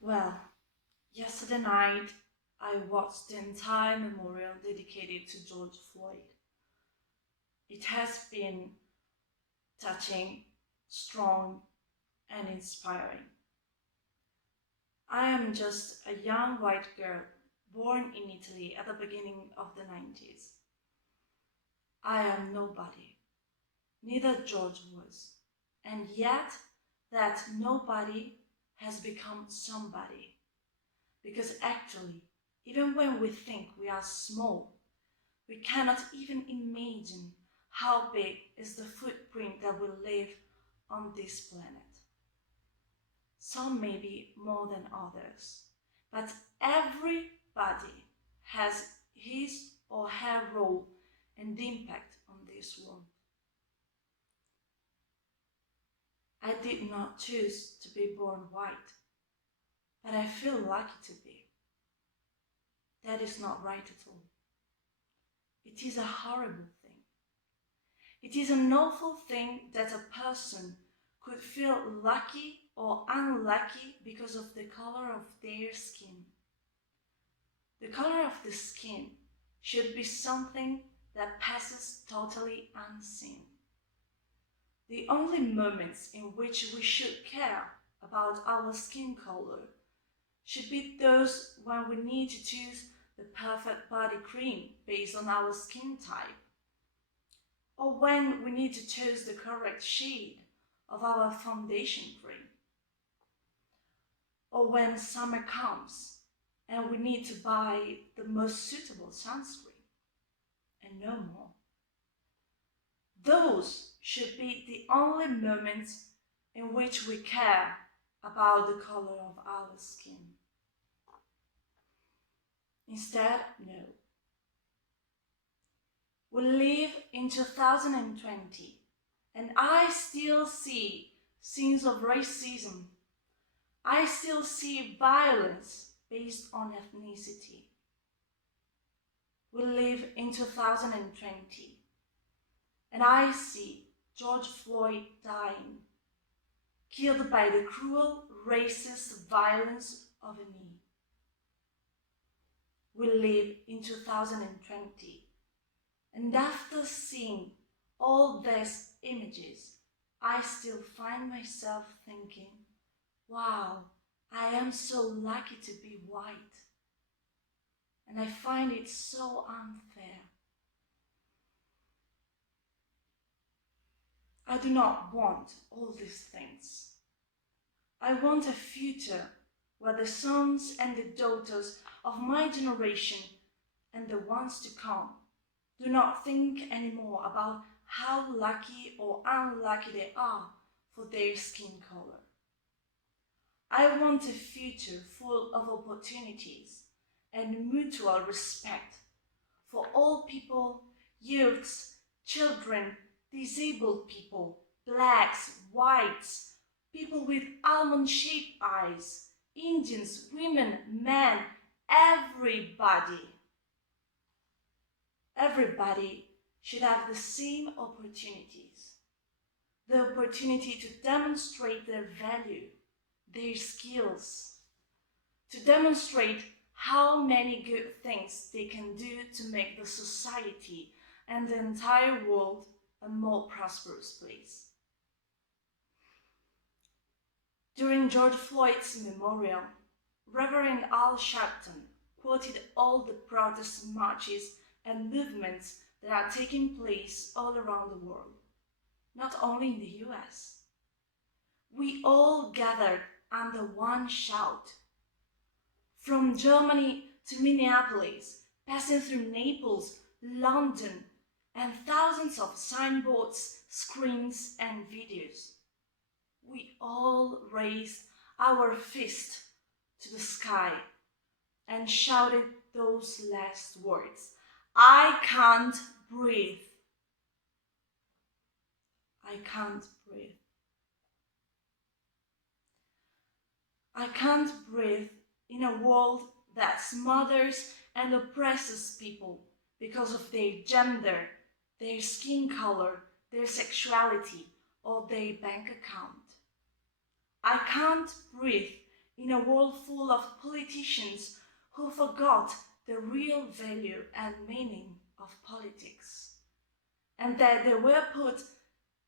Well, yesterday night I watched the entire memorial dedicated to George Floyd. It has been touching, strong, and inspiring. I am just a young white girl born in Italy at the beginning of the 90s. I am nobody, neither George was, and yet that nobody has become somebody. Because actually, even when we think we are small, we cannot even imagine how big is the footprint that we leave on this planet. Some may be more than others, but everybody has his or her role and impact on this world. I did not choose to be born white, but I feel lucky to be. That is not right at all. It is a horrible thing. It is an awful thing that a person could feel lucky or unlucky because of the color of their skin. The color of the skin should be something that passes totally unseen. The only moments in which we should care about our skin color should be those when we need to choose the perfect body cream based on our skin type, or when we need to choose the correct shade of our foundation cream, or when summer comes and we need to buy the most suitable sunscreen, and no more. Those should be the only moments in which we care about the color of our skin. Instead, no. We live in 2020 and I still see scenes of racism. I still see violence based on ethnicity. We live in 2020 and I see George Floyd dying, killed by the cruel, racist violence of a knee. We live in 2020, and after seeing all these images, I still find myself thinking, wow, I am so lucky to be white. And I find it so unfair. I do not want all these things. I want a future where the sons and the daughters of my generation and the ones to come do not think anymore about how lucky or unlucky they are for their skin color. I want a future full of opportunities and mutual respect for all people, youths, children, disabled people, blacks, whites, people with almond-shaped eyes, Indians, women, men, everybody. Everybody should have the same opportunities. The opportunity to demonstrate their value, their skills, to demonstrate how many good things they can do to make the society and the entire world a more prosperous place. During George Floyd's memorial, Reverend Al Sharpton quoted all the protest marches and movements that are taking place all around the world, not only in the US. We all gathered under one shout. From Germany to Minneapolis, passing through Naples, London, and thousands of signboards, screens, and videos. We all raised our fist to the sky and shouted those last words. I can't breathe. I can't breathe. I can't breathe in a world that smothers and oppresses people because of their gender, their skin color, their sexuality, or their bank account. I can't breathe in a world full of politicians who forgot the real value and meaning of politics, and that they were put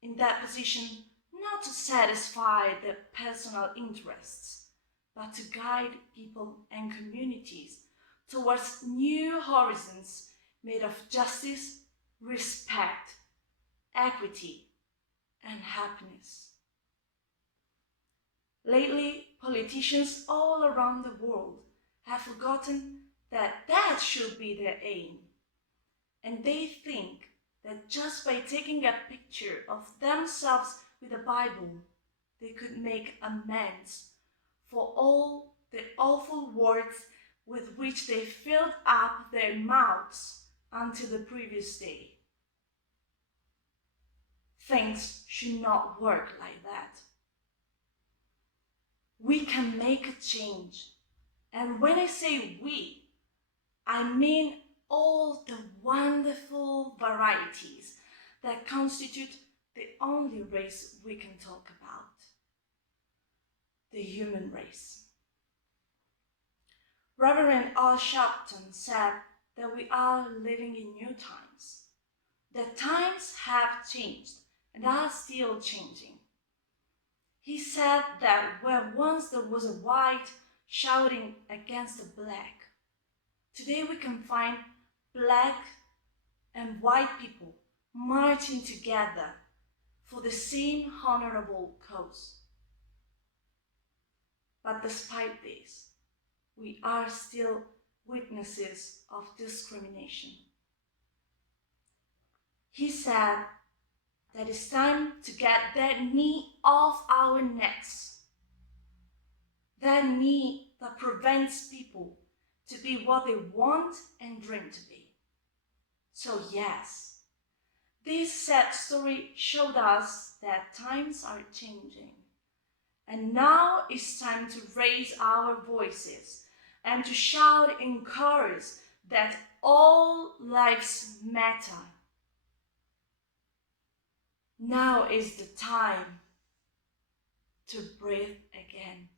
in that position not to satisfy their personal interests, but to guide people and communities towards new horizons made of justice, respect, equity, and happiness. Lately, politicians all around the world have forgotten that that should be their aim, and they think that just by taking a picture of themselves with the Bible, they could make amends for all the awful words with which they filled up their mouths until the previous day. Things should not work like that. We can make a change. And when I say we, I mean all the wonderful varieties that constitute the only race we can talk about, the human race. Reverend Al Sharpton said that we are living in new times, that times have changed and are still changing. He said that where once there was a white shouting against the black, today we can find black and white people marching together for the same honorable cause. But despite this, we are still witnesses of discrimination. He said that it's time to get that knee off our necks, that knee that prevents people to be what they want and dream to be. So yes, this sad story showed us that times are changing, and now it's time to raise our voices and to shout in chorus that all lives matter. Now is the time to breathe again.